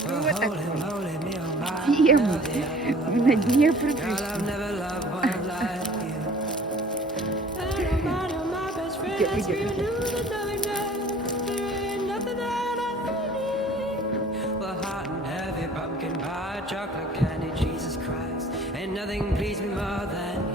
Что такое? Где мы? На Днепре пришли. Идем, идем, идем. Chocolate candy, Jesus Christ, and nothing pleased me more than